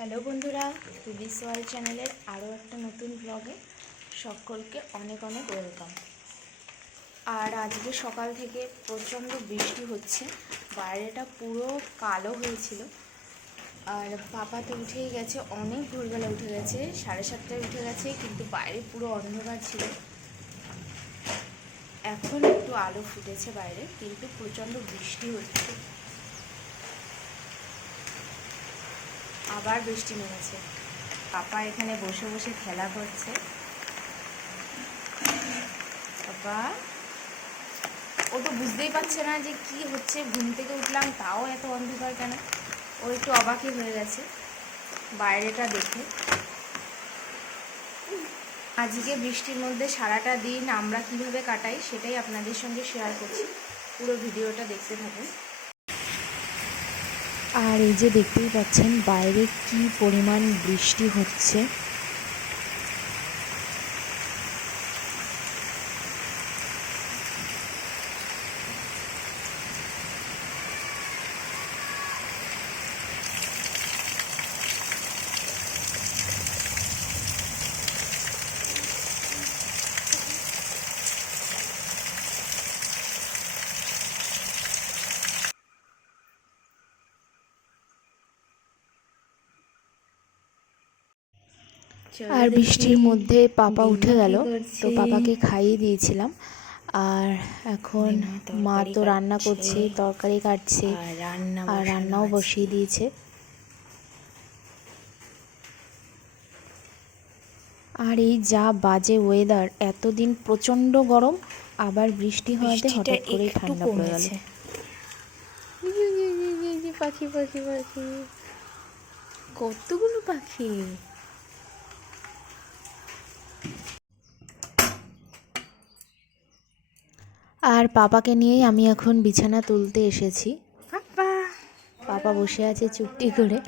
Hello বন্ধুরা, তুলিস world চ্যানেলের আরও একটা নতুন ব্লগে সকলকে অনেক অনেক ওয়েলকাম। আর আজকে সকাল থেকে প্রচণ্ড বৃষ্টি হচ্ছে, বাইরেটা পুরো কালো হয়েছিল। আর পাপা তো উঠেই গেছে, অনেক ভোরবেলা উঠে গেছে, 7:30টায় উঠে গেছে, কিন্তু বাইরে পুরো অন্ধকার ছিল। এখন একটু আলো ফুটেছে বাইরে, কিন্তু প্রচণ্ড বৃষ্টি হচ্ছে। আবার বৃষ্টি নেমেছে। পাপা এখানে বসে বসে খেলা করছে। পাপা ও তো বুঝতেই পারছে না যে কি হচ্ছে, ঘুম থেকে উঠলাম তাও এত অন্ধকার কেন। ও একটু অবাকই হয়ে গেছে বাইরেটা দেখে। আজকে বৃষ্টির মধ্যে সারাটা দিন আমরা কিভাবে কাটাই সেটাই আপনাদের সঙ্গে শেয়ার করছি, পুরো ভিডিওটা দেখতে থাকুন। আর এই যে দেখতেই পাচ্ছেন বাইরে কি পরিমাণ বৃষ্টি হচ্ছে। আর বৃষ্টির মধ্যে পাপা উঠে গেল, তো পাপাকে খাইয়ে দিয়েছিলাম। আর এখন মা তো রান্না করছে, তরকারি কাটছে আর রান্নাও বসিয়ে দিয়েছে। আর এই যা বাজে ওয়েদার, এতদিন প্রচণ্ড গরম, আবার বৃষ্টি হওয়াতে হঠাৎ করে ঠান্ডা পড়ে গেল। পাখি পাখি পাখি, কতগুলো পাখি। আর পাপাকে নিয়েই আমি এখন বিছানা তুলতে এসেছি। পাপা বসে আছে চুপটি করে।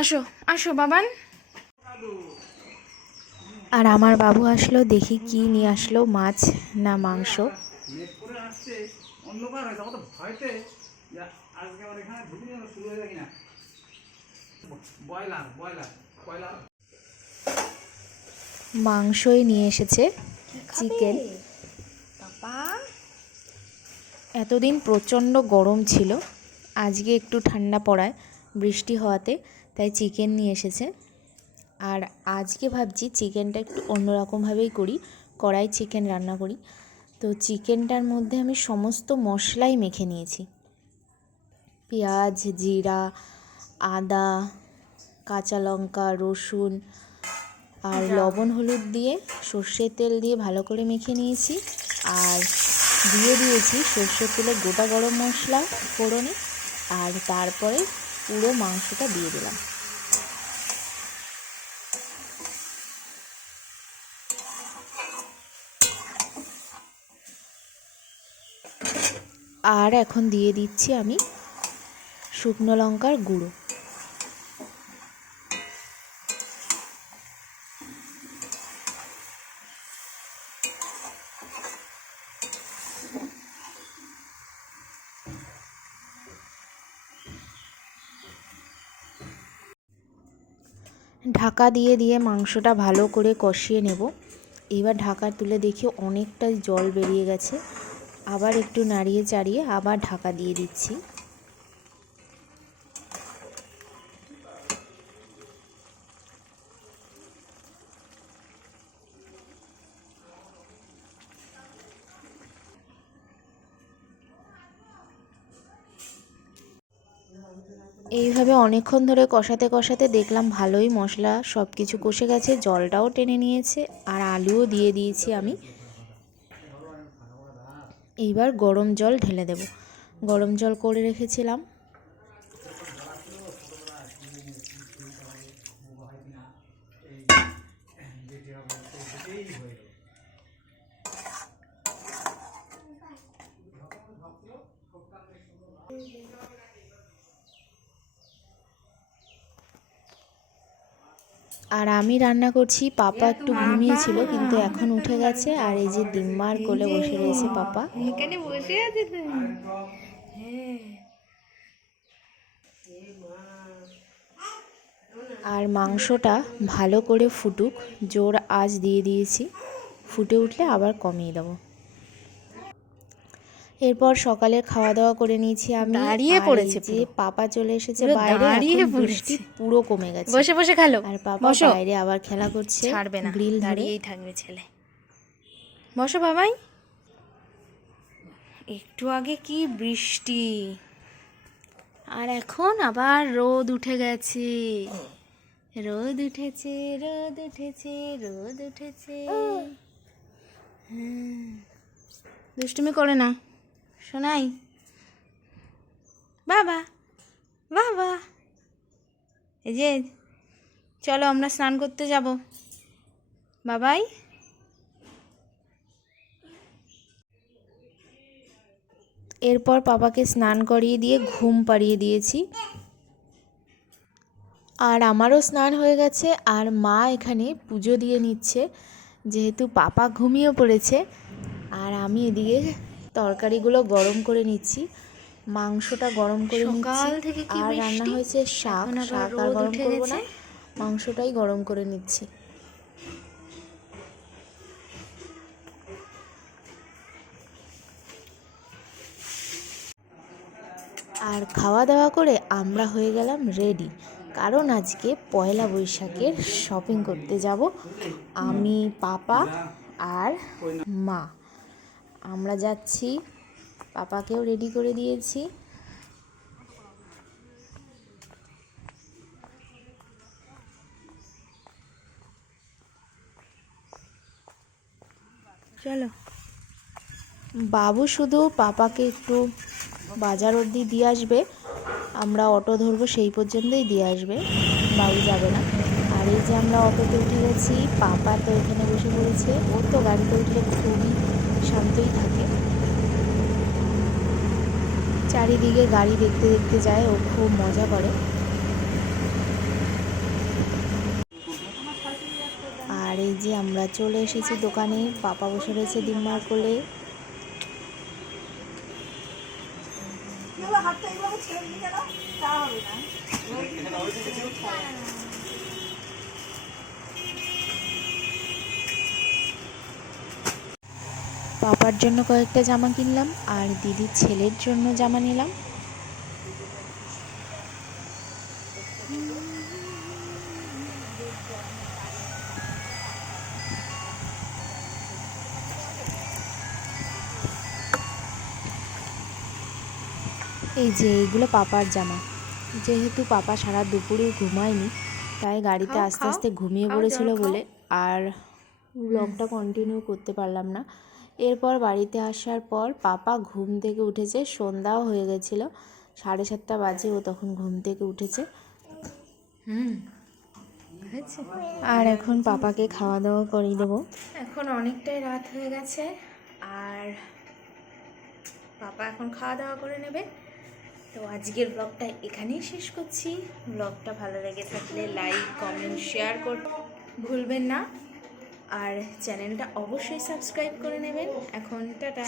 আসো আসো বাবান। আর আমার বাবু আসলো, দেখি কি নিয়ে আসলো, মাছ না মাংস। মাংসই নিয়ে এসেছে, চিকেন। এতদিন প্রচণ্ড গরম ছিল, আজকে একটু ঠান্ডা পড়ায় বৃষ্টি হওয়াতে, তাই চিকেন নিয়ে এসেছে। আর আজকে ভাবছি চিকেনটা একটু অন্যরকমভাবেই করি, কড়াই চিকেন রান্না করি। তো চিকেনটার মধ্যে আমি সমস্ত মশলাই মেখে নিয়েছি, পেঁয়াজ, জিরা, আদা, কাঁচা লঙ্কা, রসুন আর লবণ হলুদ দিয়ে সর্ষের তেল দিয়ে ভালো করে মেখে নিয়েছি। আর দিয়ে দিয়েছি সর্ষের তেলে গোটা গরম মশলা ফোড়নে, আর তারপরে পুরো মাংসটা দিয়ে দিলাম। আর এখন দিয়ে দিচ্ছি আমি শুকনো লঙ্কার গুঁড়ো। ঢাকা দিয়ে দিয়ে মাংসটা ভালো করে কষিয়ে নেব। এবার ঢাকা তুলে দেখি অনেকটাই জল বেরিয়ে গেছে, আবার একটু নাড়িয়ে চাড়িয়ে আবার ঢাকা দিয়ে দিচ্ছি। এইভাবে অনেকক্ষণ ধরে কষাতে কষাতে দেখলাম ভালোই মশলা সব কিছু কষে গেছে, জলটাও টেনে নিয়েছে, আর আলুও দিয়ে দিয়েছি আমি। এইবার গরম জল ঢেলে দেব। গরম জল করে রেখেছিলাম। আর আমি রান্না করছি, পাপা একটু ঘুমিয়েছিল কিন্তু এখন উঠে গেছে। আর এই যে ডিম্মার কোলে বসে রয়েছে পাপা। এখানে বসে আছে তুমি? হ্যাঁ। আর মাংসটা ভালো করে ফুটুক, জোর আঁচ দিয়ে দিয়েছি, ফুটে উঠলে আবার কমিয়ে দেবো। এরপর সকালের খাওয়া দাওয়া করে নিয়েছি আমি। দাঁড়িয়ে আর পড়েছে এই যে পাপা চলে এসেছে পুরো বাইরে, দাঁড়িয়ে এখন পড়েছে। বৃষ্টি পুরো কমে গেছে। বসে বসে খেলো। আর পাপা বসো। বাইরে আবার খেলা করছে, ছাড়বে না, গ্রিল ধরে। দাঁড়িয়েই থাকবে ছেলে। বসো বাবাই। একটু আগে কি বৃষ্টি, আর এখন আবার রোদ উঠে গেছে। রোদ উঠেছে, রোদ উঠেছে, রোদ উঠেছে। দুষ্টুমি করে না শোনাই। বাবা বাবা, এই যে চলো আমরা স্নান করতে যাব বাবাই। এরপর পাপাকে স্নান করিয়ে দিয়ে ঘুম পাড়িয়ে দিয়েছি। আর আমারও স্নান হয়ে গেছে। আর মা এখানে পুজো দিয়ে নিচ্ছে, যেহেতু পাপা ঘুমিয়ে পড়েছে। আর আমি এদিকে তরকারিগুলো গরম করে নিচ্ছি, মাংসটা গরম করে নিচ্ছি। সকাল থেকে কি আর রান্না বৃষ্টি, হয়েছে শাক, এখন আবার শাক আর রোদ গরম উঠে করবো গেছে। না, মাংসটাই গরম করে নিচ্ছি। আর খাওয়া দাওয়া করে আমরা হয়ে গেলাম রেডি, কারণ আজকে পয়লা বৈশাখের শপিং করতে যাব আমি, পাপা আর মা। আমরা যাচ্ছি, পাপাকেও রেডি করে দিয়েছি। চলো। বাবু শুধু পাপাকে একটু বাজার অবধি দিয়ে আসবে, আমরা অটো ধরবো, সেই পর্যন্তই দিয়ে আসবে, বাবু যাবে না। আর এই যে আমরা অটোতে উঠে গেছি, পাপা তো এখানে বসে পড়েছে। ও তো গাড়িতে উঠলে খুবই শান্তই থাকে, চারিদিকে গাড়ি দেখতে দেখতে যায়, ও খুব মজা করে। আর এই যে আমরা চলে এসেছি দোকানে, পাপা বসে রয়েছে ডিম্মার কোলে। পাপার জন্য কয়েকটা জামা কিনলাম, আর দিদির ছেলের জন্য জামা নিলাম। এই যে এইগুলো পাপার জামা, যেহেতু পাপা সারা দুপুরে ঘুমায়নি, তাই গাড়িতে আস্তে আস্তে ঘুমিয়ে পড়েছিল বলে আর ব্লগটা কন্টিনিউ করতে পারলাম না। এরপর বাড়িতে আসার পর পাপা ঘুম থেকে উঠেছে, সন্ধ্যাও হয়ে গেছিলো, 7:30 বাজে, ও তখন ঘুম থেকে উঠেছে। আর এখন পাপাকে খাওয়া দাওয়া করিয়ে দেবো। এখন অনেকটাই রাত হয়ে গেছে, আর পাপা এখন খাওয়া দাওয়া করে নেবে। তো আজকের ব্লগটা এখানেই শেষ করছি। ব্লগটা ভালো লেগে থাকলে লাইক, কমেন্ট, শেয়ার করতে ভুলবেন না। আর চ্যানেলটা অবশ্যই সাবস্ক্রাইব করে নেবেন। এখন টাটা।